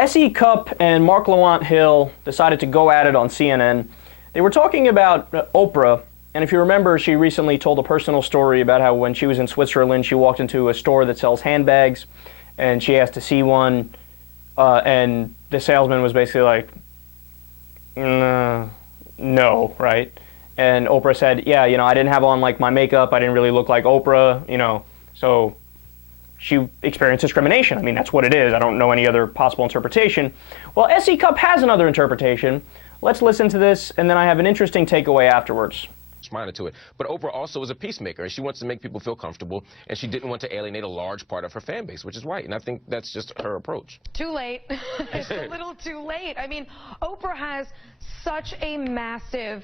S.E. Cupp and Marc Lamont Hill decided to go at it on CNN. They were talking about Oprah, and if you remember, she recently told a personal story about how when she was in Switzerland, she walked into a store that sells handbags, and she asked to see one, and the salesman was basically like, no, right? And Oprah said, yeah, I didn't have on like my makeup, I didn't really look like Oprah, so she experienced discrimination. I mean, that's what it is. I don't know any other possible interpretation. Well, S.E. Cupp has another interpretation. Let's listen to this, and then I have an interesting takeaway afterwards. Minded to it. But Oprah also is a peacemaker, and she wants to make people feel comfortable, and she didn't want to alienate a large part of her fan base, which is right, and I think that's just her approach. Too late. It's a little too late. I mean, Oprah has such a massive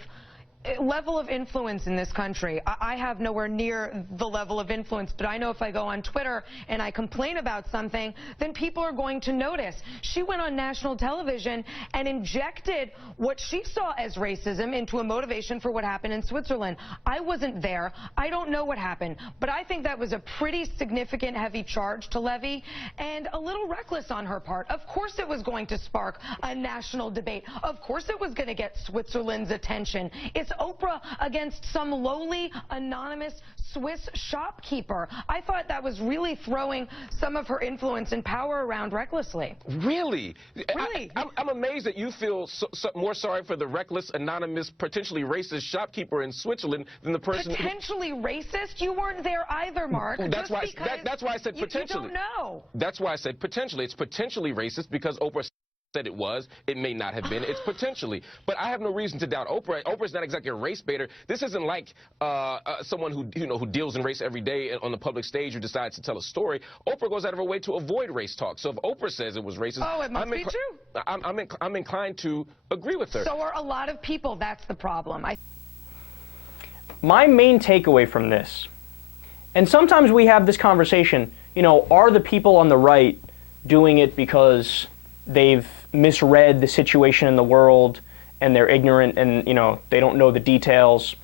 level of influence in this country. I have nowhere near the level of influence, but I know if I go on Twitter and I complain about something, then people are going to notice. She went on national television and injected what she saw as racism into a motivation for what happened in Switzerland. I wasn't there. I don't know what happened, but I think that was a pretty significant, heavy charge to levy and a little reckless on her part. Of course it was going to spark a national debate. Of course it was going to get Switzerland's attention. It's Oprah against some lowly, anonymous Swiss shopkeeper. I thought that was really throwing some of her influence and power around recklessly. Really? Really? I'm amazed that you feel more sorry for the reckless, anonymous, potentially racist shopkeeper in Switzerland than the person... Potentially racist? You weren't there either, Mark. Well, that's why I said potentially. You don't know. That's why I said potentially. It's potentially racist because Oprah said it was. It may not have been. It's potentially. But I have no reason to doubt Oprah. Oprah's not exactly a race baiter. This isn't like someone who who deals in race every day on the public stage who decides to tell a story. Oprah goes out of her way to avoid race talk. So if Oprah says it was racist, it must be true. I'm inclined to agree with her. So are a lot of people. That's the problem. My main takeaway from this, and sometimes we have this conversation, are the people on the right doing it because they've misread the situation in the world and they're ignorant and, they don't know the details?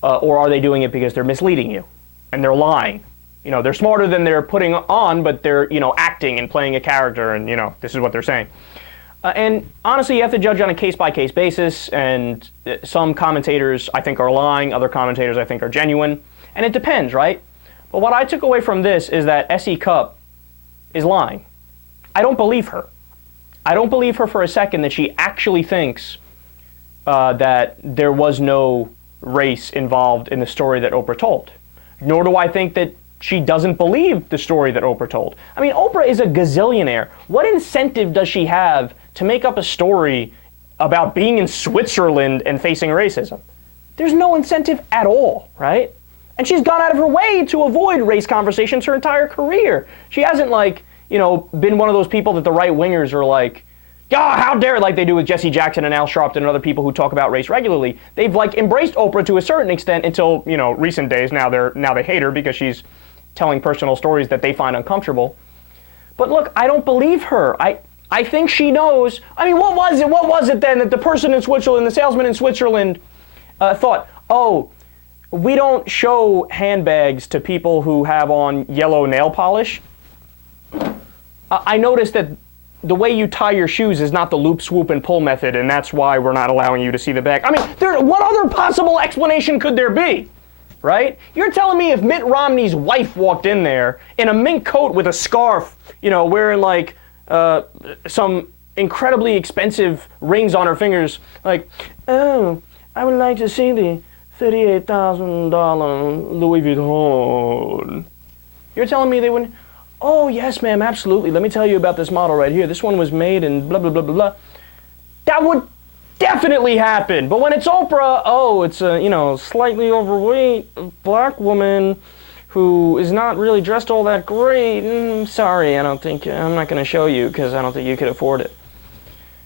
Or are they doing it because they're misleading you and they're lying? They're smarter than they're putting on, but they're, acting and playing a character and, this is what they're saying. And honestly, you have to judge on a case-by-case basis, and some commentators I think are lying, other commentators I think are genuine, and it depends, right? But what I took away from this is that S.E. Cupp is lying. I don't believe her. I don't believe her for a second that she actually thinks that there was no race involved in the story that Oprah told. Nor do I think that she doesn't believe the story that Oprah told. I mean, Oprah is a gazillionaire. What incentive does she have to make up a story about being in Switzerland and facing racism? There's no incentive at all, right? And she's gone out of her way to avoid race conversations her entire career. She hasn't, been one of those people that the right-wingers are like, how dare, like they do with Jesse Jackson and Al Sharpton and other people who talk about race regularly. They've embraced Oprah to a certain extent until, recent days. Now they hate her because she's telling personal stories that they find uncomfortable. But look, I don't believe her. I think she knows. I mean, what was it then that the person in Switzerland, the salesman in Switzerland, thought, we don't show handbags to people who have on yellow nail polish? I noticed that the way you tie your shoes is not the loop, swoop, and pull method, and that's why we're not allowing you to see the bag. I mean, what other possible explanation could there be, right? You're telling me if Mitt Romney's wife walked in there in a mink coat with a scarf, wearing some incredibly expensive rings on her fingers, I would like to see the $38,000 Louis Vuitton. You're telling me they wouldn't? Oh, yes, ma'am, absolutely. Let me tell you about this model right here. This one was made in blah, blah, blah, blah, blah. That would definitely happen. But when it's Oprah, it's a, slightly overweight black woman who is not really dressed all that great. Sorry, I'm not going to show you because I don't think you could afford it.